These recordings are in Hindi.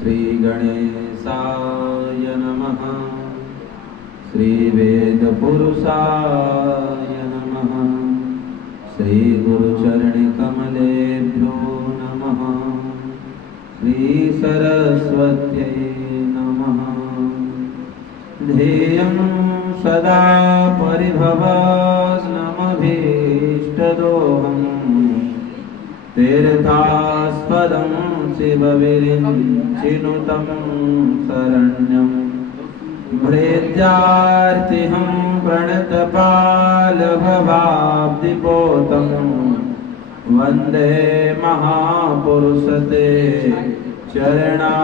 श्री गणेशाय नमः। श्री वेद पुरुषाय नमः। श्री गुरुचरण कमलेभ्यो नमः। श्री सरस्वत्यै नमः। ध्येयं सदा परिभवग्नमभीष्टदोहम् तीर्थास्पदं शिवविरिञ्चिनुतं शरण्यं भृत्यार्तिहं प्रणतपालभवाब्धिपोतं वन्दे महापुरुषते चरणारविन्दम्।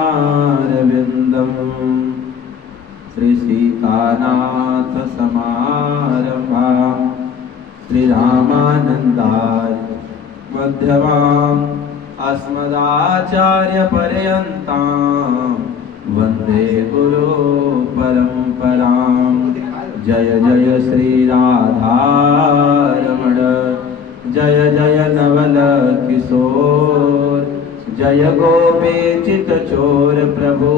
श्री सीतानाथ समारम्भां श्री रामानन्दाय मध्यमाम् अस्मदाचार्य पर्यन्तां वन्दे गुरु परम्परां। जय जय श्री राधारमण जय जय नवल किशोर जय गोपीचित चोर प्रभु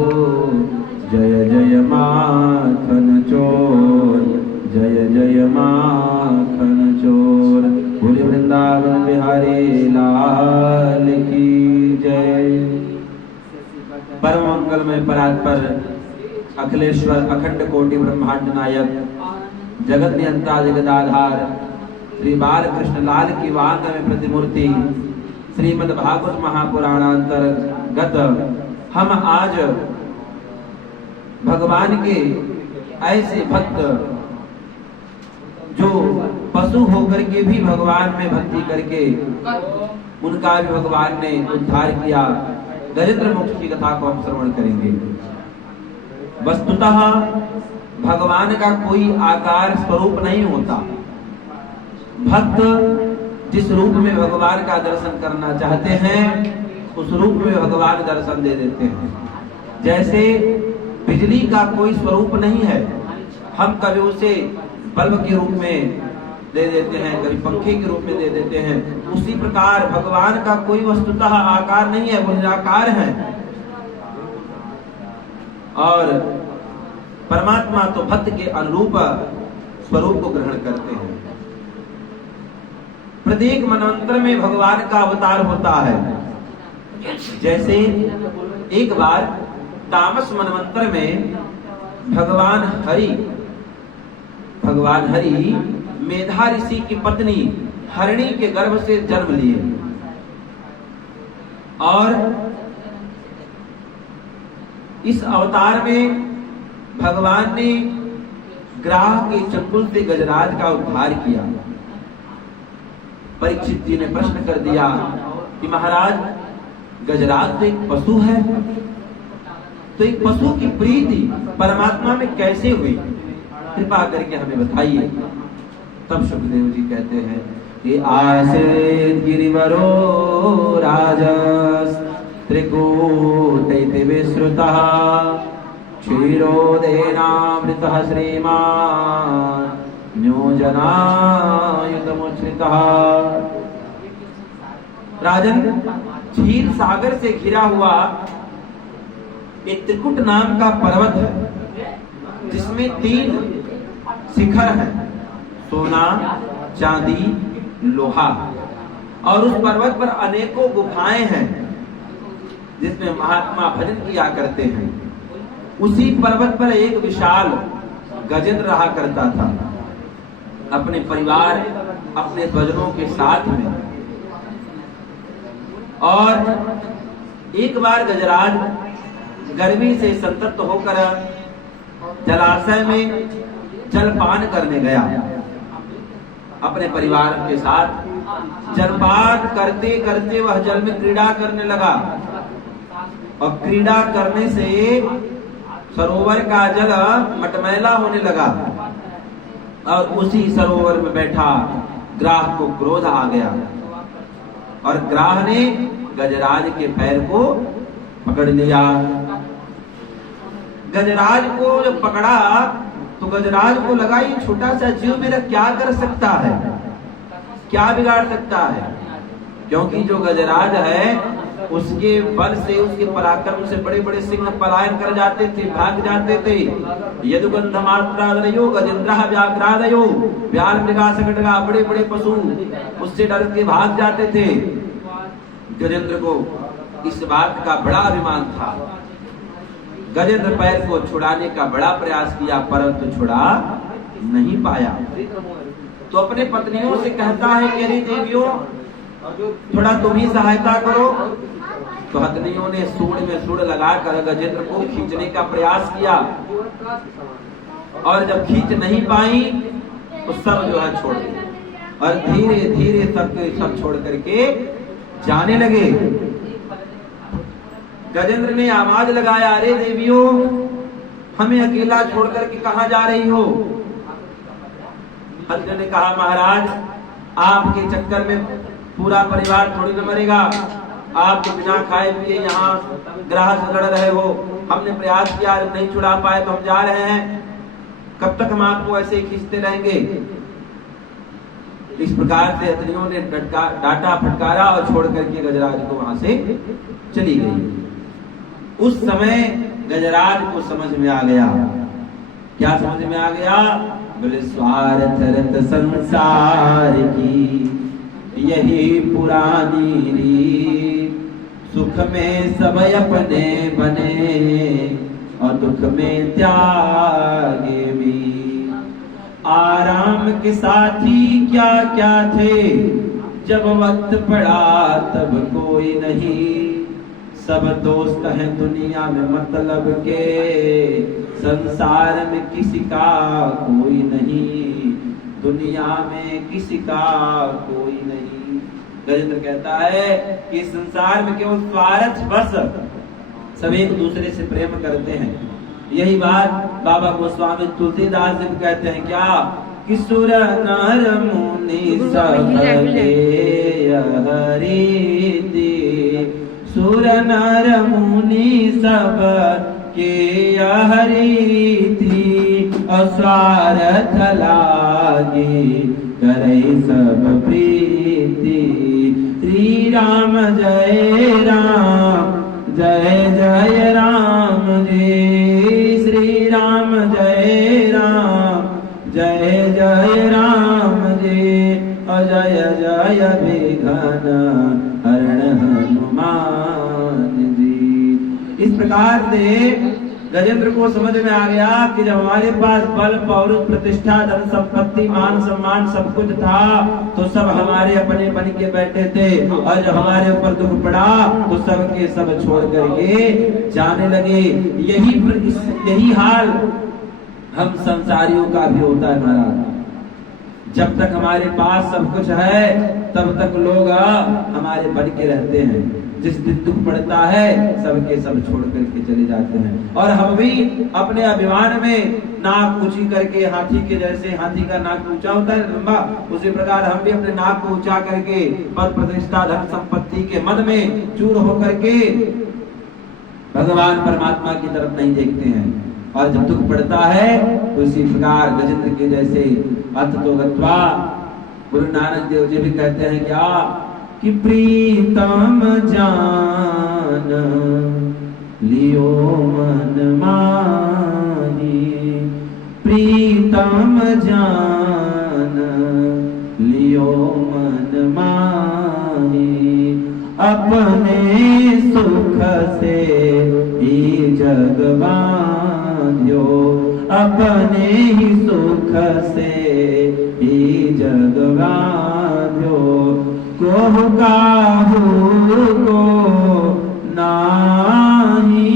जय जय माखन चोर जय जय माखन चोर। बोले वृंदावन बिहारी लाल की जय। परम मंगलमय परात्पर अखिलेश्वर अखंड कोटि ब्रह्मांड नायक जगत नियंता जगदाधार श्री बालकृष्ण लाल की वांग में प्रतिमूर्ति श्रीमद् भागवत महापुराणांतर्गत हम आज भगवान के ऐसे भक्त जो पशु होकर के भी भगवान में भक्ति करके उनका भी भगवान ने उद्धार किया, दरिद्र मुक्त की कथा को हम श्रवण करेंगे। वस्तुतः भगवान का कोई आकार स्वरूप नहीं होता। भक्त जिस रूप में भगवान का दर्शन करना चाहते हैं उस रूप में भगवान दर्शन दे देते हैं। जैसे बिजली का कोई स्वरूप नहीं है, हम कभी उसे बल्ब के रूप में दे देते हैं, कभी पंखे के रूप में दे देते हैं। उसी प्रकार भगवान का कोई वस्तुतः आकार नहीं है, वो निराकार है। और परमात्मा तो भक्त के अनुरूप स्वरूप को ग्रहण करते हैं। प्रत्येक मनवंतर में भगवान का अवतार होता है। जैसे एक बार तामस मनवंतर में भगवान हरि मेधा ऋषि की पत्नी हरिणी के गर्भ से जन्म लिए और इस अवतार में भगवान ने ग्राह के चंगुल से गजराज का उद्धार किया। परीक्षित जी ने प्रश्न कर दिया कि महाराज गजराज तो एक पशु है, तो एक पशु की प्रीति परमात्मा में कैसे हुई, कृपा करके हमें बताइए। तब सुखदेव जी कहते हैं कि आसीत् गिरिवरो राजस् त्रिकूटैति विश्रुतः क्षीरोदेनामृतः श्रीमान् न्योजनायुतमुच्छ्रितः। राजन, क्षीर सागर से घिरा हुआ एक त्रिकुट नाम का पर्वत है जिसमें 3 शिखर हैं, सोना चांदी लोहा, और उस पर्वत पर अनेकों गुफाएं हैं जिसमें महात्मा भजन किया करते हैं। उसी पर्वत पर एक विशाल गजेंद्र रहा करता था अपने परिवार अपने स्वजनों के साथ में। और एक बार गजराज गर्मी से संतप्त होकर जलाशय में जलपान करने गया। अपने परिवार के साथ जलपान करते करते वह जल में क्रीड़ा करने लगा और क्रीड़ा करने से सरोवर का जल मटमैला होने लगा और उसी सरोवर में बैठा ग्राह को क्रोध आ गया और ग्राह ने गजराज के पैर को पकड़ लिया। गजराज को जब पकड़ा तो गजराज को लगा ये छोटा सा जीव मेरा क्या कर सकता है, क्या बिगाड़ सकता है, क्योंकि जो गजराज है उसके बल से, उसके पराक्रम से बड़े बड़े सिंह पलायन कर जाते थे, भाग जाते थे। यदुगंध मात्रादयो गजेंद्रः व्याघ्रादयो, व्याल मृगा सकटगा, बड़े बड़े पशु उससे डर के भाग जाते थे। गजेंद्र को इस बात का बड़ा अभिमान था। गजेंद्र पैर को छुड़ाने का बड़ा प्रयास किया, परंतु छुड़ा नहीं पाया। तो अपने पत्नियों से कहता है कि अरे देवियों, थोड़ा तुम ही सहायता करो। तो हथनियों ने सूंड में सूंड लगाकर गजेंद्र को खींचने का प्रयास किया, और जब खींच नहीं पाई तो सब जो है छोड़ दिए, और धीरे धीरे सब छोड़ करके जाने लगे। गजेंद्र ने आवाज लगाया, अरे देवियों, हमें अकेला छोड़ करके कहां जा रही हो? हथनी ने कहा, महाराज, आपके चक्कर में पूरा परिवार थोड़ी न मरेगा। आप तो बिना खाए पिए यहाँ ग्राह से लड़ रहे हो। हमने प्रयास किया, नहीं छुड़ा पाए तो हम जा रहे हैं। कब तक हम आपको ऐसे खींचते रहेंगे? इस प्रकार से हथनियों ने डांटा फटकारा और छोड़ करके गजराज को वहां से चली गई। उस समय गजराज को समझ में आ गया। क्या समझ में आ गया? बोले, स्वार्थ रत संसार की यही पुरानी रीत, सुख में सब अपने बने और दुख में त्यागे भी। आराम के साथी क्या क्या थे, जब वक्त पड़ा तब कोई नहीं। सब दोस्त हैं दुनिया में मतलब के, संसार में किसी का कोई नहीं, दुनिया में किसी का कोई नहीं। गजेंद्र कहता है कि संसार में केवल स्वार्थ बस सभी एक दूसरे से प्रेम करते हैं। यही बात बाबा गोस्वामी तुलसीदास जी कहते हैं, क्या कि सुर नर मुनि सब हरिति, सुर नर मुनि सब के हरिति, अस्वार्थ लागे करे सब प्रीति। श्री राम जय राम, जय जय राम जी। श्री राम जय राम, जय जय राम जी। अजय जय विघ्न हरण हनुमान जी। इस प्रकार से गजेंद्र को समझ में आ गया कि जब हमारे पास बल, पौरुष, प्रतिष्ठा, धन संपत्ति, मान सम्मान सब कुछ था तो सब हमारे अपने बन के बैठे थे, और जब हमारे ऊपर दुख पड़ा तो सब के सब छोड़ करके जाने लगे। यही हाल हम संसारियों का भी होता है महाराज। जब तक हमारे पास सब कुछ है तब तक लोग हमारे बन के रहते हैं। जिस दिन दुख पड़ता है सबके सब छोड़ करके चले जाते हैं। और हम भी अपने अभिमान में नाक ऊंची करके, हाथी के जैसे, हाथी का नाक ऊंचा होता है लंबा, उसी प्रकार हम भी अपने नाक को ऊंचा करके पद प्रतिष्ठा, धन संपत्ति के मद में चूर होकर के भगवान परमात्मा की तरफ नहीं देखते हैं। और जब दुख पड़ता है तो इसी प्रकार गजेंद्र के जैसे अत तो गत्वा, गुरु नानक देव जी भी कहते हैं क्या कि प्रीतम जान लियो मन माही, प्रीतम जान लियो मन माही। अपने सुख से ही जग बांध्यो, अपने ही सुख से ही जग बांध्यो। को काहू को नाही,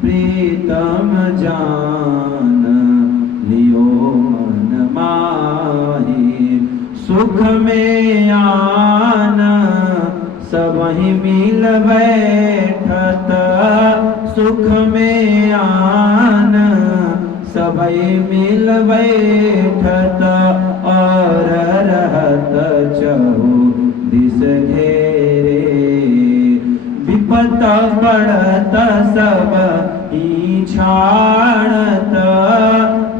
प्रीतम जान लियो मन माही। सुख में आन सबहि मिल बैठत, सुख में आन सबहि मिल बैठत। और रहत चहु दिस घेरे, विपत पड़त सब ही छाड़त,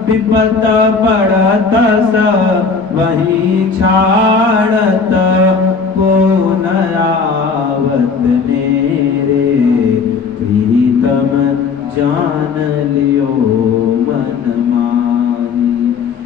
विपत पड़त सब वही छाड़त। को न आवत ने जान लियो मन माही।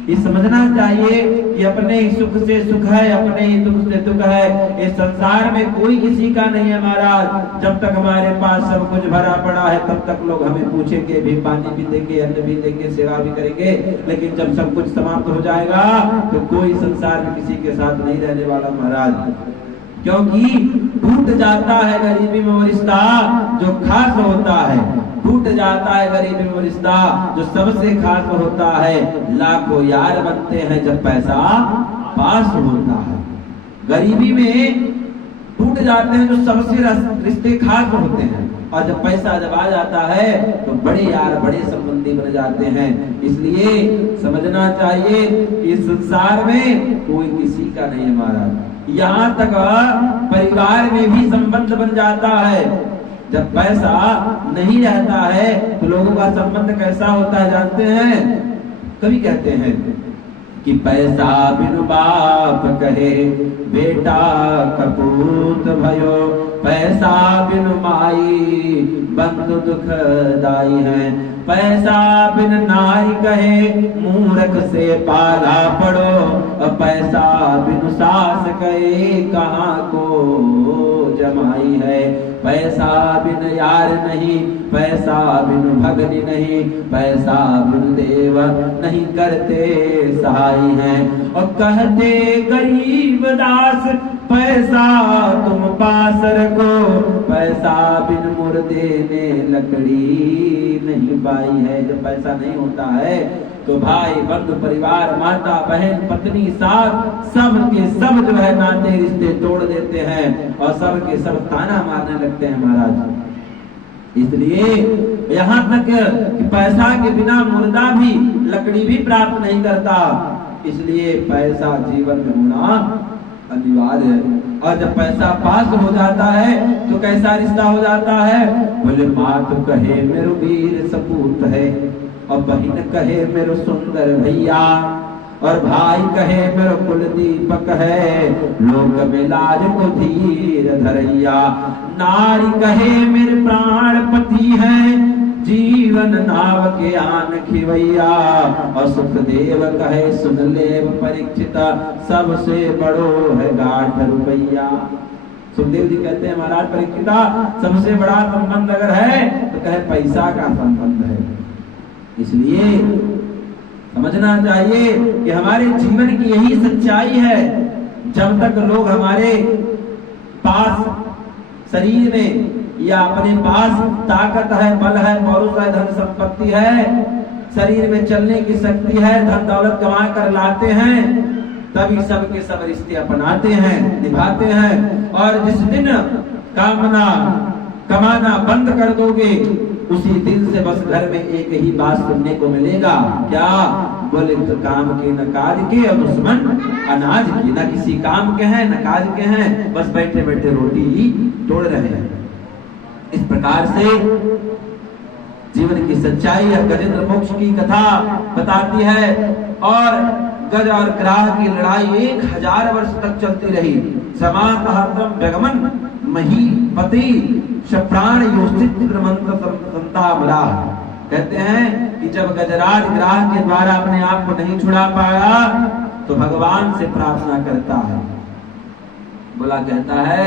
ये समझना चाहिए कि अपने ही सुख से सुख है, अपने ही दुख से दुख है। इस संसार में कोई किसी का नहीं है महाराज। जब तक हमारे पास सब कुछ भरा पड़ा है तब तक लोग हमें पूछेंगे भी, पानी भी देंगे, अन्न भी देंगे, सेवा भी करेंगे। लेकिन जब सब कुछ समाप्त हो जाएगा तो कोई संसार में किसी के साथ नहीं रहने वाला महाराज। क्योंकि टूट जाता है गरीबी में वो रिश्ता जो खास होता है, टूट जाता है गरीबी में वो रिश्ता जो सबसे खास होता है। लाखों यार बनते हैं जब पैसा पास होता है। गरीबी में टूट जाते हैं जो सबसे रिश्ते खास होते हैं, और जब पैसा जब आ जाता है तो बड़े यार बड़े संबंधी बन जाते हैं। इसलिए समझना चाहिए कि इस संसार में कोई किसी का नहीं है महाराज। यहाँ तक परिवार में भी संबंध बन जाता है। जब पैसा नहीं रहता है तो लोगों का संबंध कैसा होता है जानते हैं? कभी कहते हैं कि पैसा बिनु बाप कहे बेटा कपूत भयो, पैसा बिनु माई बंधु दुखदाई है, पैसा बिन नारी कहे मूर्ख से पाला पड़ो, पैसा बिनु सास कहे कहाँ को जमाई है, पैसा बिन यार नहीं, पैसा बिन भगनी नहीं, पैसा बिन देव नहीं करते सहाय है। और कहते गरीब दास पैसा तुम पास रखो, पैसा बिन मुर्दे ने लकड़ी नहीं बाई है। जब पैसा नहीं होता है तो भाई बंधु परिवार माता बहन पत्नी सास सब के सब जो है नाते रिश्ते तोड़ देते हैं और सब के सब ताना मारने लगते हैं महाराज। इसलिए यहाँ तक कि पैसा के बिना मुर्दा भी लकड़ी भी प्राप्त नहीं करता। इसलिए पैसा जीवन में होना अनिवार्य है। और जब पैसा पास हो जाता है तो कैसा रिश्ता हो जाता है? बोले मात कहे मेरो वीर सपूत है, और बहन कहे मेरो सुंदर भैया, और भाई कहे मेरो कुल दीपक है, लोक में लाज को धीर धरैया, नारी कहे मेरे प्राण पति है, जीवन नाव के आन खिवैया, और सुखदेव कहे सुन लेव परीक्षिता, सबसे बड़ो है गाठ रुपैया। सुखदेव जी कहते हैं महाराज परीक्षिता सबसे बड़ा संबंध अगर है तो कहे पैसा का संबंध है। इसलिए समझना चाहिए कि हमारे जीवन की यही सच्चाई है। जब तक लोग हमारे पास शरीर में या अपने पास ताकत है, बल है, पौरुष है, धन संपत्ति है, शरीर में चलने की शक्ति है, धन दौलत कमा कर लाते हैं, तभी सबके सब रिश्ते अपनाते हैं, निभाते हैं। और जिस दिन कमाना बंद कर दोगे उसी दिन से बस घर में एक ही बात सुनने को मिलेगा, क्या? बोले तो काम के न काज के और दुश्मन अनाज के। न किसी काम के हैं न काज के हैं, बस बैठे बैठे रोटी ही तोड़ रहे हैं। इस प्रकार से जीवन की सच्चाई है। गजेंद्र मोक्ष की कथा बताती है। और गज और ग्राह की लड़ाई 1000 वर्ष तक चलती रही। समान हरदम व्यगमन मही पति शप्राण योषित संता। कहते हैं कि जब गजराज ग्राह के द्वारा अपने आप को नहीं छुड़ा पाया तो भगवान से प्रार्थना करता है। बोला कहता है,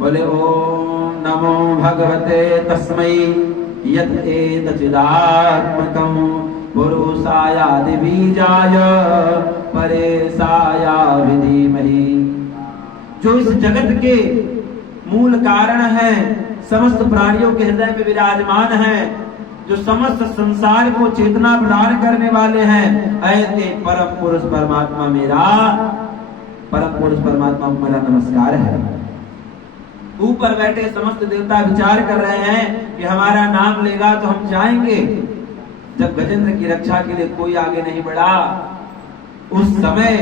बोले ओम नमो भगवते तस्मै यत् एतच्चिदात्मकं पुरुषायादि बीजाय परेशाय विधीमहि। जो इस जगत के मूल कारण है, समस्त प्राणियों के हृदय में विराजमान है, जो समस्त संसार को चेतना प्रदान करने वाले हैं, ऐसे परम पुरुष परमात्मा मेरा नमस्कार है। ऊपर बैठे समस्त देवता विचार कर रहे हैं कि हमारा नाम लेगा तो हम जाएंगे। जब गजेंद्र की रक्षा के लिए कोई आगे नहीं बढ़ा, उस समय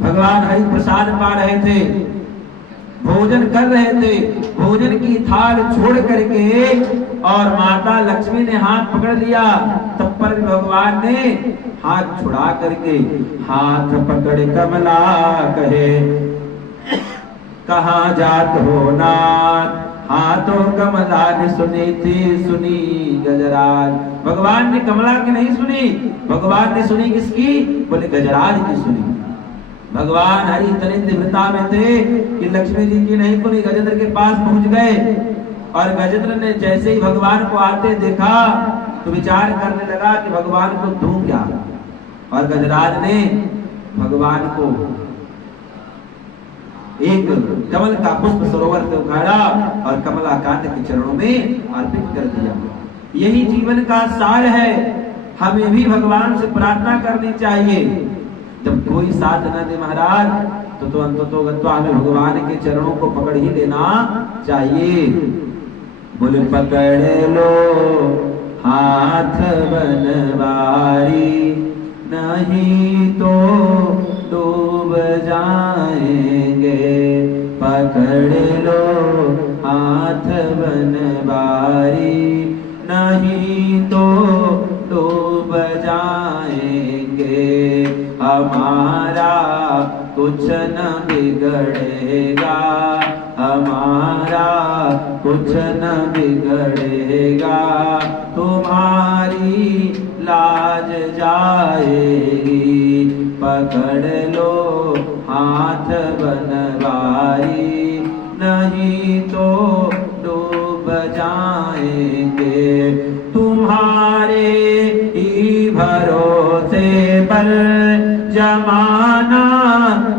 भगवान हरि प्रसाद पा रहे थे, भोजन कर रहे थे। भोजन की थाल छोड़ करके और माता लक्ष्मी ने हाथ पकड़ लिया, तब पर भगवान ने हाथ छुड़ा करके हाथ पकड़ कमला कहे कहाँ जात हो नाथ, हाथों कमला ने सुनी थी, सुनी गजराज। भगवान ने कमला की नहीं सुनी, भगवान ने सुनी किसकी? बोले गजराज की सुनी। भगवान हरि इतने तीव्रता में थे कि लक्ष्मी जी की नहीं सुनी, गजेंद्र के पास पहुंच गए। और गजेंद्र ने जैसे ही भगवान को आते देखा तो विचार करने लगा कि भगवान को दूं क्या। और गजराज ने भगवान को एक कमल का पुष्प सरोवर से उखाड़ा और कमलाकांत के चरणों में अर्पित कर दिया। यही जीवन का सार है। हमें भी भगवान से प्रार्थना करनी चाहिए। जब कोई साथ न दे महाराज तो अंततोगत्वा हमें भगवान के चरणों को पकड़ ही लेना चाहिए। बोले पकड़ लो हाथ बनवारी, नहीं तो डूब जाएंगे। पकड़ लो हाथ बनवारी, नहीं तो डूब जाएंगे। हमारा कुछ न बिगड़ेगा, हमारा कुछ न बिगड़ेगा। तुम्हारी लाज जाएगी। पकड़ लो हाथ बनवारी, नहीं तो डूब जाएंगे। तुम्हारे ही भरोसे पर जमाना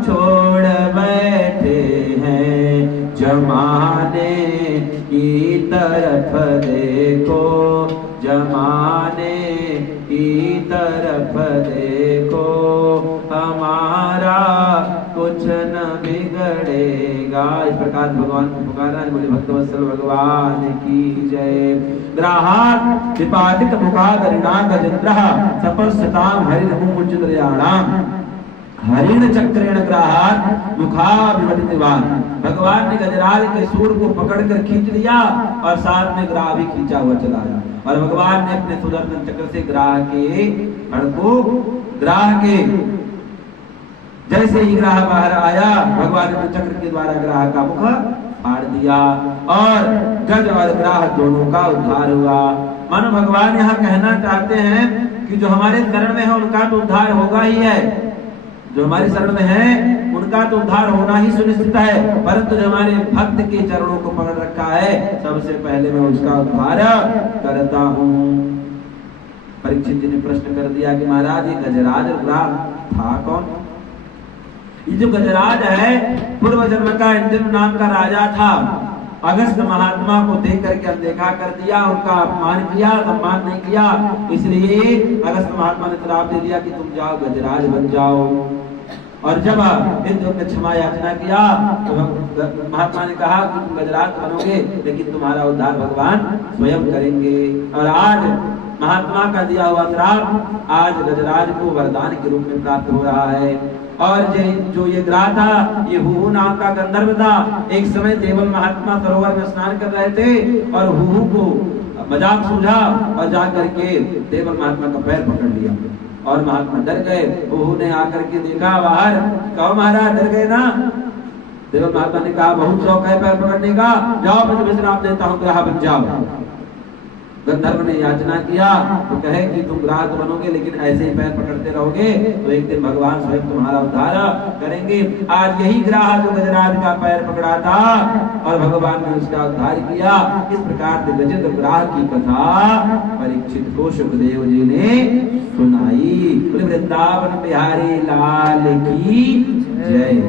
छोड़ बैठे हैं। जमाने की तरफ देखो, जमाने की तरफ देखो। हमारा कुछ न बिगड़ेगा। इस प्रकार भगवान को पुकारा। बोले भक्तवत्सल भगवान की जय। ग्राहात विपाटित मुखादरिणा गजेन्द्रः सपस्यतां हरिर्मुमुचित्रयाणाम्। हरिण चक्रेण ग्राहात मुखाभिवटितवान। भगवान ने गजराज के सूर को पकड़कर खींच लिया और साथ में ग्राह भी खींचा हुआ चला गया। और भगवान ने अपने सुदर्शन चक्र से ग्राह के फड़ को, ग्राह के जैसे ही ग्राह बाहर आया, भगवान ने चक्र के द्वारा ग्राह का मुख फाड़ दिया और गज और ग्राह दोनों का उद्धार हुआ। मानो भगवान यहाँ कहना चाहते हैं कि जो हमारे शरण में है उनका तो उद्धार होगा ही है। जो हमारे शरण में है उनका तो उद्धार होना ही सुनिश्चित है। परंतु जो हमारे भक्त के चरणों को पकड़ रखा है, सबसे पहले मैं उसका उद्धार करता हूँ। परीक्षित जी ने प्रश्न कर दिया कि महाराज ये गजराज और ग्राह था कौन? ये जो गजराज है पूर्व जन्म का इंद्र नाम का राजा था। अगस्त महात्मा को देख करके अनदेखा कर दिया, उनका अपमान किया, सम्मान नहीं किया। इसलिए अगस्त महात्मा ने श्राप दे दिया कि तुम जाओ गजराज बन जाओ। और जब इंद्र ने क्षमा याचना किया तो महात्मा ने कहा कि तुम गजराज बनोगे, लेकिन तुम्हारा उद्धार भगवान स्वयं करेंगे। और आज महात्मा का दिया हुआ श्राप आज गजराज को वरदान के रूप में प्राप्त हो रहा है। और जो ये ग्राह था, ये हुहू नाम का गंधर्व था। एक समय देवल महात्मा सरोवर में स्नान कर रहे थे और हुहू को मजाक सूझा और जाकर के देवल महात्मा का पैर पकड़ लिया और महात्मा डर गए। हुहू ने आकर के देखा बाहर, कहो महाराज डर गए ना? देवल महात्मा ने कहा बहुत शौक है पैर पकड़ने का, जाओ मैं तुम्हें श्राप देता हूँ, ग्राह बन जाओ। गंधर्व ने याचना किया तो कहे कि तुम ग्राह तो बनोगे, लेकिन ऐसे ही पैर पकड़ते रहोगे तो एक दिन भगवान स्वयं तुम्हारा उद्धार करेंगे। आज यही ग्राह जो गजराज का पैर पकड़ा था और भगवान ने उसका उद्धार किया। इस प्रकार से गजेंद्र ग्राह की कथा परीक्षित को सुखदेव जी ने सुनाई। वृंदावन बिहारी लाल की जय।